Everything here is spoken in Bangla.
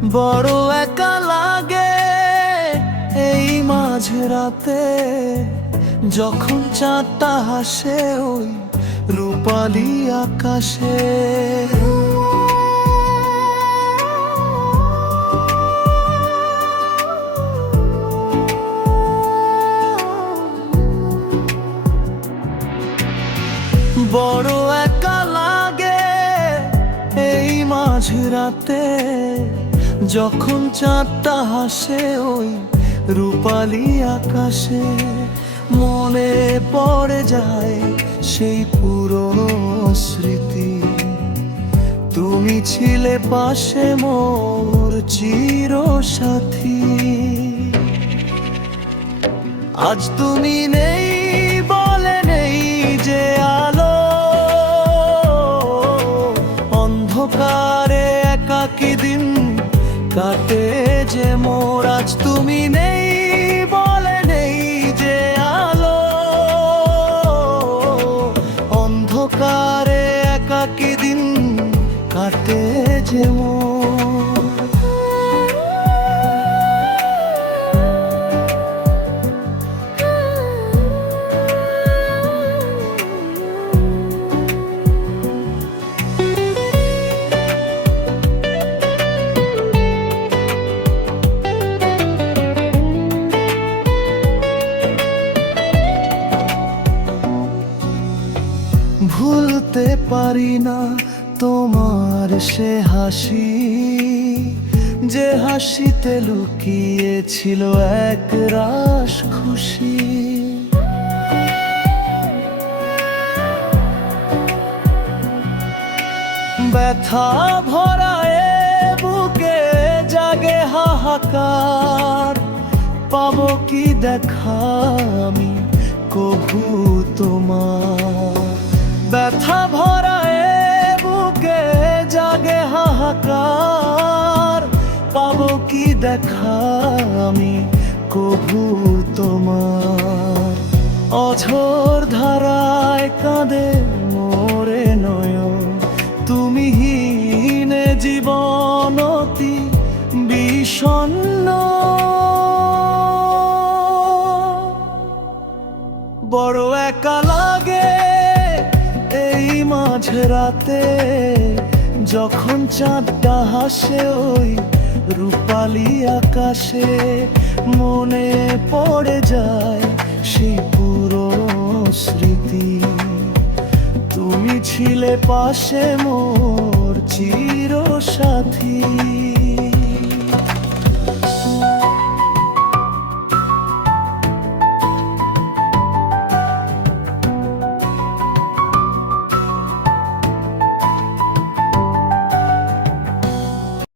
বড় একা লাগে এই মাঝরাতে, যখন চাঁদটা হাসে ওই রূপালি আকাশে। বড় একা লাগে এই মাঝরাতে, যখন চাঁদটা হাসে ওই রূপালি আকাশে। মনে পড়ে যায় সেই পুরনো স্মৃতি, তুমি ছিলে পাশে মোর চির সাথী। আজ তুমি নেই বলে নেই যে আলো, অন্ধকারে একাকী দিন কাটে যে মোর। আজ তুমি নেই বলে নেই যে আলো, অন্ধকারে একাকী দিন কাটে যে মোর। ভুলতে পারি না তোমার সে হাসি, যে হাসিতে লুকিয়েছিল এক রাশ খুশি। ব্যথা ভরায়ে বুকে জাগে হাহাকার, পাবো কি দেখা আমি কভু তোমার। ব্যথা ভরায়ে বুকে জাগে হাহাকার, পাবো কি দেখা আমি কভু তোমার। অঝোর ধারায় কাঁদে মোরে নয়ন, তুমি হীনে জীবন অতি বিষণ্ণ। বড় একা লাগে এই মাঝরাতে, যখন চাঁদটা হাসে ওই রূপালি আকাশে। মনে পড়ে যায় সেই পুরনো স্মৃতি, তুমি ছিলে পাশে মোর চির সাথী।